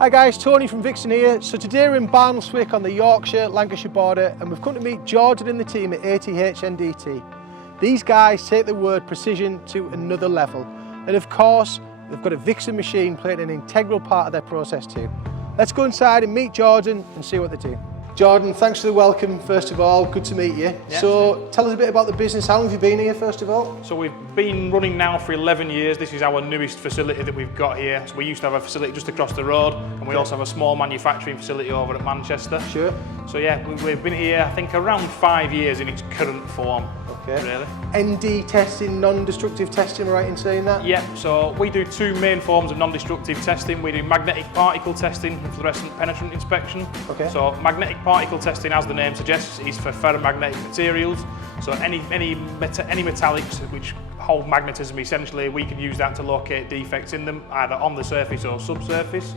Hi guys, Tony from Vixen here. So today we're in Barnsley on the Yorkshire-Lancashire border, and we've come to meet Jordan and the team at ATH NDT. These guys take the word precision to another level. And of course, they've got a Vixen machine playing an integral part of their process too. Let's go inside and meet Jordan and see what they do. Jordan, thanks for the welcome first of all, good to meet you. Yeah, so tell us a bit about the business. How long have you been here first of all? So we've been running now for 11 years. This is our newest facility that we've got here. So we used to have a facility just across the road, and we also have a small manufacturing facility over at Manchester. Sure. So yeah, we've been here I think around 5 years in its current form. Okay. Really. ND testing, non-destructive testing, am I right in saying that? Yeah, so we do two main forms of non-destructive testing. We do magnetic particle testing and fluorescent penetrant inspection. Okay. So magnetic particle testing, as the name suggests, is for ferromagnetic materials. So any metallics which hold magnetism, essentially, we can use that to locate defects in them, either on the surface or subsurface.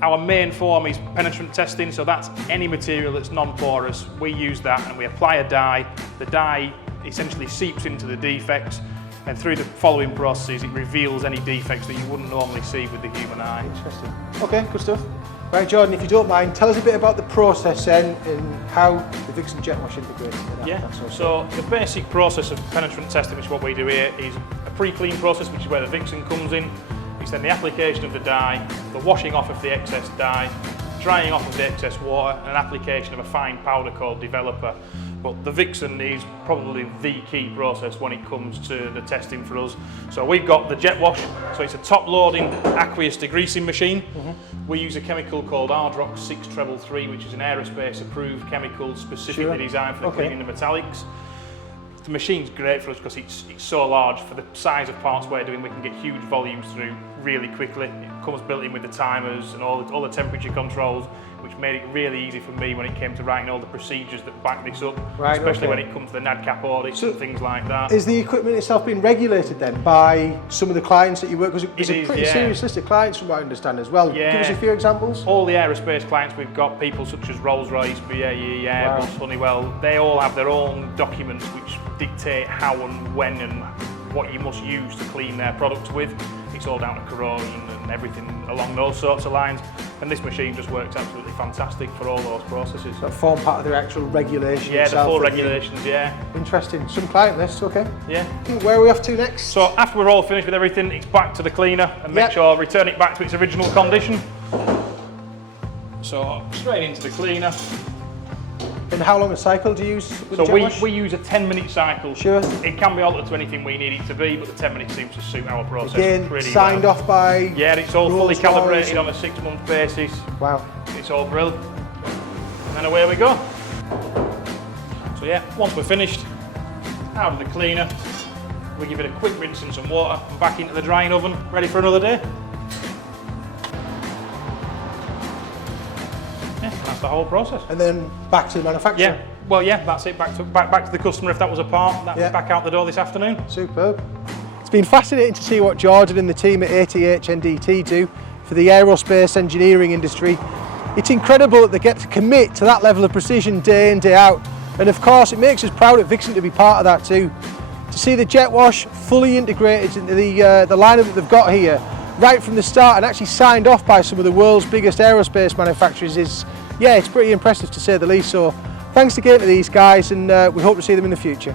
Our main form is penetrant testing, so that's any material that's non-porous. We use that and we apply a dye. The dye essentially seeps into the defects, and through the following processes it reveals any defects that you wouldn't normally see with the human eye. Interesting. Okay, good stuff. Right, Jordan, if you don't mind, tell us a bit about the process then and how the Vixen Jetwash integrates into that. Yeah, okay. so the basic process of penetrant testing, which is what we do here, is a pre-clean process, which is where the Vixen comes in. It's then the application of the dye, the washing off of the excess dye, drying off of the excess water, and an application of a fine powder called developer. But the Vixen is probably the key process when it comes to the testing for us. So we've got the Jetwash, so it's a top-loading aqueous degreasing machine. We use a chemical called Ardrox 633, which is an aerospace-approved chemical specifically designed for the cleaning of metallics. The machine's great for us because it's so large. For the size of parts we're doing, we can get huge volumes through really quickly. It comes built in with the timers and all the temperature controls, which made it really easy for me when it came to writing all the procedures that back this up, especially when it comes to the NADCAP audits and things like that. Is the equipment itself being regulated then by some of the clients that you work with? Because it's a pretty serious list of clients from what I understand as well. Yeah. Give us a few examples. All the aerospace clients we've got, people such as Rolls Royce, BAE, Airbus, Honeywell, they all have their own documents which dictate how and when and what you must use to clean their products with. It's all down to corrosion and everything along those sorts of lines. And this machine just works absolutely fantastic for all those processes. That form part of their actual regulation. Yeah, itself, the full regulations, yeah. Interesting. Some client lists, okay. Yeah. Where are we off to next? So after we're all finished with everything, it's back to the cleaner and make sure return it back to its original condition. So straight into the cleaner. And how long a cycle do you use with So the Jetwash? we use a 10-minute cycle. Sure. It can be altered to anything we need it to be, but the 10 minutes seems to suit our process Again, pretty signed well. off by Yeah, it's all Rolls fully calibrated Royce. on a 6-month basis. Wow. It's all brill. And then away we go. So yeah, once we're finished, out of the cleaner, we give it a quick rinse in some water and back into the drying oven, ready for another day. Yeah, that's the whole process. And then back to the manufacturer? Yeah, well yeah, that's it, back to the customer if that was a part. That's back out the door this afternoon. Superb. It's been fascinating to see what Jordan and the team at ATH NDT do for the aerospace engineering industry. It's incredible that they get to commit to that level of precision day in, day out. And of course, it makes us proud at Vixen to be part of that too. To see the Jetwash fully integrated into the lineup that they've got here, right from the start and actually signed off by some of the world's biggest aerospace manufacturers is, yeah, it's pretty impressive to say the least. So thanks again to these guys, and we hope to see them in the future.